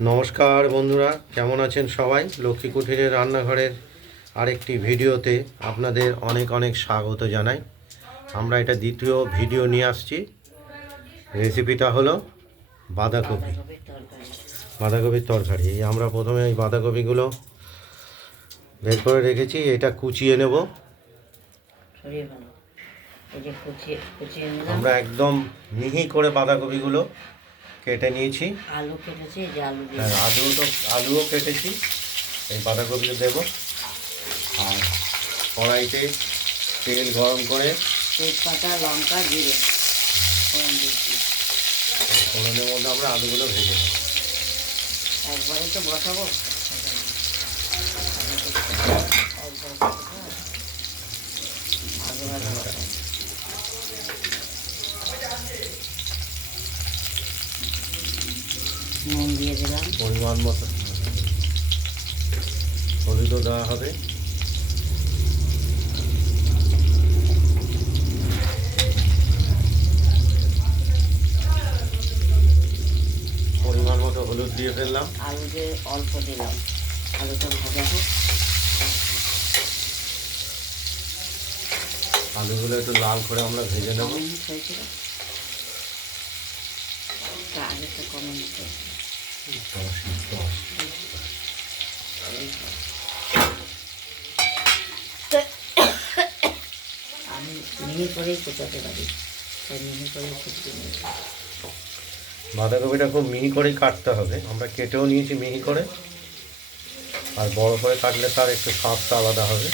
নমস্কার বন্ধুরা কেমন আছেন সবাই? লক্ষ্মী কুঠিরের রান্নাঘরের আরেকটি ভিডিওতে আপনাদের অনেক অনেক স্বাগত জানাই। আমরা এটা দ্বিতীয় ভিডিও নিয়ে আসছি। রেসিপিটা হলো বাঁধাকপি। বাঁধাকপির তরকারি। এই আমরা প্রথমে এই বাঁধাকপিগুলো বের করে রেখেছি এটা কুচিয়ে নেব। আমরা একদম মিহি করে বাঁধাকপিগুলো কেটে নিয়েছি। আলু কেটেছি যে আলু হ্যাঁ আলুও তো আলুও কেটেছি। এই বাঁধাকপিটা দেবো। আর কড়াইতে তেল গরম করে তেজপাতা লঙ্কা জিরে। ফোড়ন দিয়েছি। ফোড়নের মধ্যে আমরা আলুগুলো ভেজে নেব। একবারে তো বসাবো? নুন দিয়ে দিলাম। পরিমাণ মতো। হলুদও দেওয়া হবে। পরিমাণ মতো হলুদ দিয়ে ফেললাম। আলুতে অল্প দিলাম আলুটা ভাজা হোক। আলুগুলো একটু লাল করে আমরা ভেজে নেব। আগেরটা দশ দশ আমি মিহি করেই কুচাতে পারি তাই মিহি নিয়েছি বাঁধাকপিটা খুব মিহি করেই কাটতে হবে। আমরা কেটেও নিয়েছি মিহি করে। আর বড় করে কাটলে তার একটু স্বাদটা আলাদা হবে।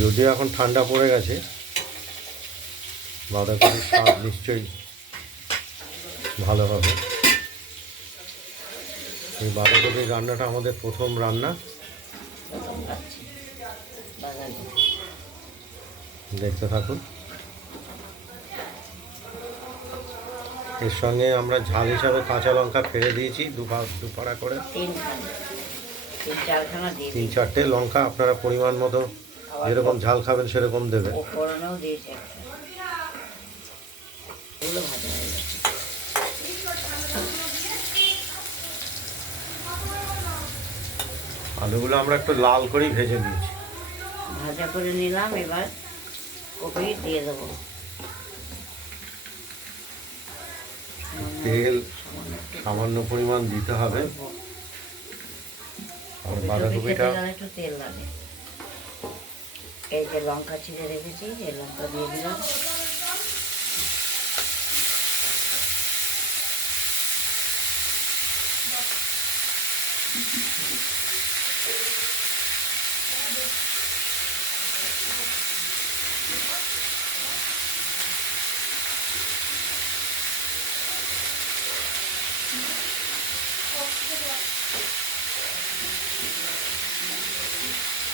যদিও এখন ঠান্ডা পড়ে গেছে, বাঁধাকপির স্বাদ নিশ্চয়ই ভালো হবে। এই বাঁধাকপির রান্নাটা আমাদের প্রথম রান্না। দেখতে থাকুন। এর সঙ্গে আমরা ঝাল হিসাবে কাঁচা লঙ্কা ফেলে দিয়েছি দুপা দুপাড়া করে। তিন তিন চারটে লঙ্কা আপনারা পরিমাণ মতো যেরকম ঝাল খাবেন সেরকম দেবেন ও ফোড়নেও দিয়েছি একটা এগুলো ভাজা হয়ে গেছে আলুগুলো আমরা একটু লাল করেই ভেজে নিয়েছি। ভাজা করে নিলাম এবার কপি দিয়ে দেবো। তেল সামান্য পরিমাণ দিতে হবে। আর কপিটা বাঁধাকপিটা একটু তেল লাগে। এই যে লঙ্কা ছিঁড়ে রেখেছি এই লঙ্কা দিয়ে দিলাম।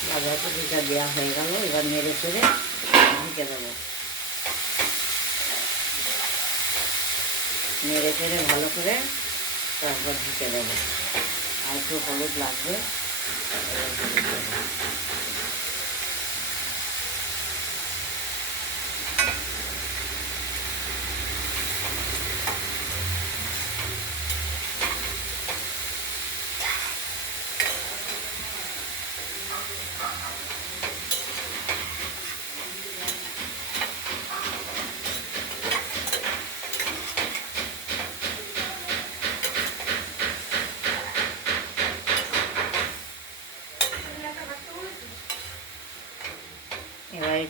বাজার কপিটা দেওয়া হয়ে গেল, এবার নেড়ে চেড়ে ঢেকে দেবো। নেড়ে চেড়ে ভালো করে তারপর ঢেকে দেবো। আর একটু হলুদ লাগবে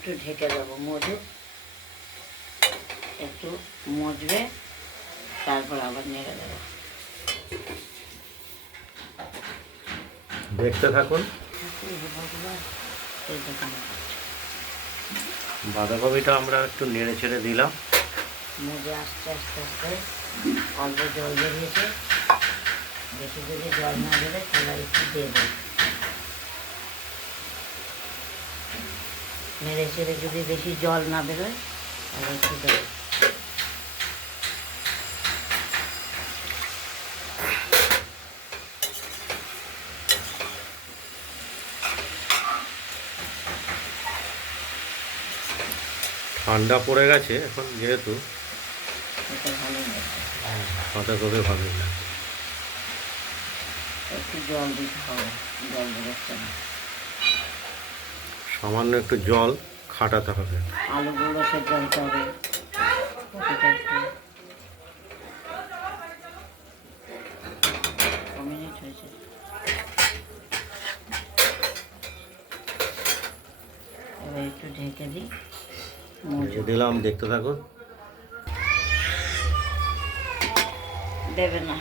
একটু ঢেকে দেবো মধু। একটু মজবে তারপর আবার নেড়ে দেবো। দেখতে থাকুন। বাঁধাকপিটা আমরা একটু নেড়ে ছেড়ে দিলাম। মজে আস্তে আস্তে আস্তে অল্প জল বেরিয়েছে। বেশি যদি জল না বেরোয় তাহলে একটু দিয়ে দেবো। নেড়ে চেড়ে যদি বেশি জল না বেরোয় তাহলে একটু দেবো। ঠান্ডা পড়ে গেছে এখন যেহেতু। লাগছে বাঁধাকপি একটু জল দিতে হবে জল বেরোচ্ছে না। সামান্য একটু জল খাটাতে হবে। আলুগুলো হতে হবে। একটু ঢেকে দিই। দিলাম দেখতে থাকুন দেবে না।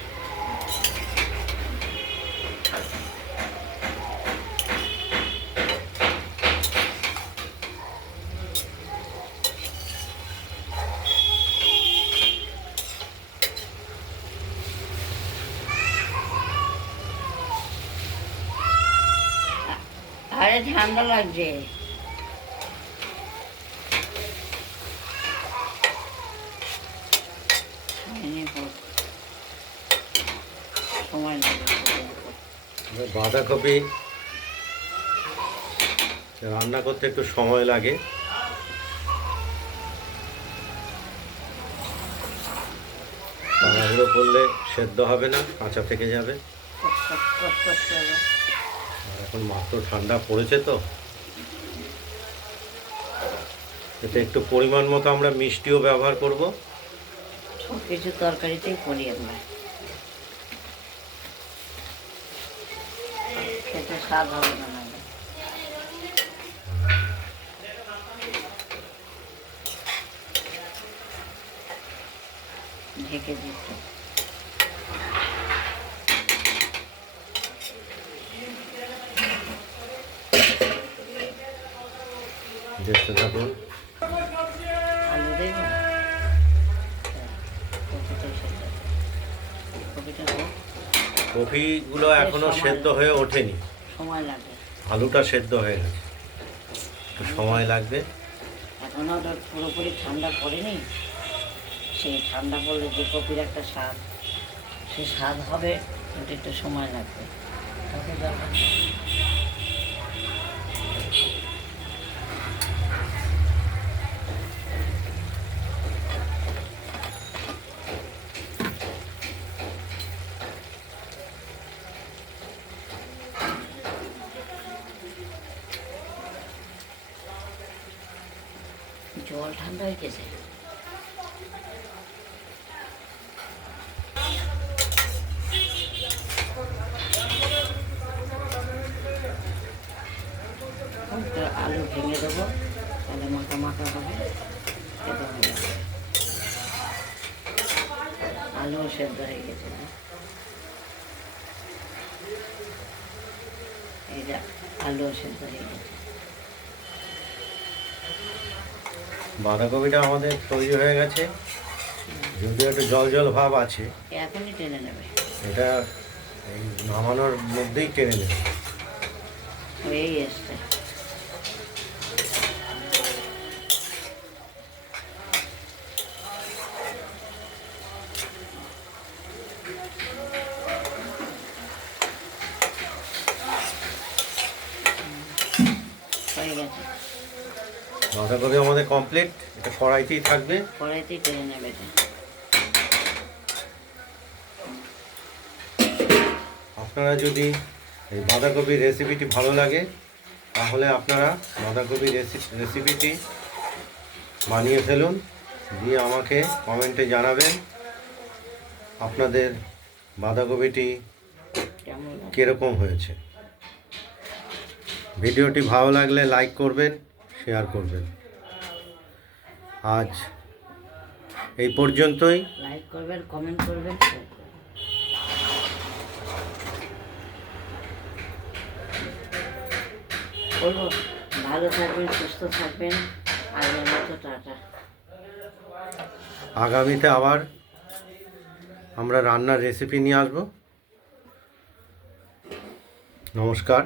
আরে ঠান্ডা লাগছে বাঁধাকপি রান্না করতে একটু সময় লাগে তাড়াহুড়ো করলে সেদ্ধ হবে না কাঁচা থেকে যাবে এখন মাত্র ঠান্ডা পড়েছে তো। এতে একটু পরিমাণ মতো আমরা মিষ্টিও ব্যবহার করব। সব কিছু তরকারিতেই করি আমরা। ঢেকে দিচ্ছ। দেখতে থাকুন। কপিগুলো এখনও সেদ্ধ হয়ে ওঠেনি। সময় লাগে আলুটা সেদ্ধ হয়ে গেছে। একটু সময় লাগবে। এখনও তো পুরোপুরি ঠান্ডা পড়েনি। সেই ঠান্ডা পড়লে যে কপির একটা স্বাদ, সে স্বাদ হবে কিন্তু একটু সময় লাগবে। তাতে দরকার নেই। জল ঠান্ডা হয়ে গেছে আলু ভেঙে দেবো, তাহলে মাখা মাখা হবে লাগবে। আলুও সেদ্ধ হয়ে গেছে? এই যে, আলুও সেদ্ধ হয়ে গেছে বাঁধাকপিটা আমাদের তৈরি হয়ে গেছে। যদিও একটু জল জল ভাব আছে। এখনই টেনে নেবে। এটা এই নামানোর মধ্যেই টেনে নেবে। এই এসছে হয়ে গেছে বাঁধাকপি আমাদের কমপ্লিট এটা কড়াইতেই থাকবে। কড়াইতেই টেনে নেবে। আপনারা যদি এই বাঁধাকপির রেসিপিটি ভালো লাগে তাহলে আপনারা বাঁধাকপির রেসি- রেসিপিটি বানিয়ে ফেলুন দিয়ে আমাকে কমেন্টে জানাবেন আপনাদের বাঁধাকপিটি কীরকম হয়েছে। ভিডিওটি ভালো লাগলে লাইক করবেন শেয়ার করবেন। আজ এই পর্যন্তই। লাইক করবেন কমেন্ট করবেন বলব ভালো থাকবেন সুস্থ থাকবেন। আগের মতো টাটা। আগামীতে আবার আমরা রান্নার রেসিপি নিয়ে আসব। নমস্কার।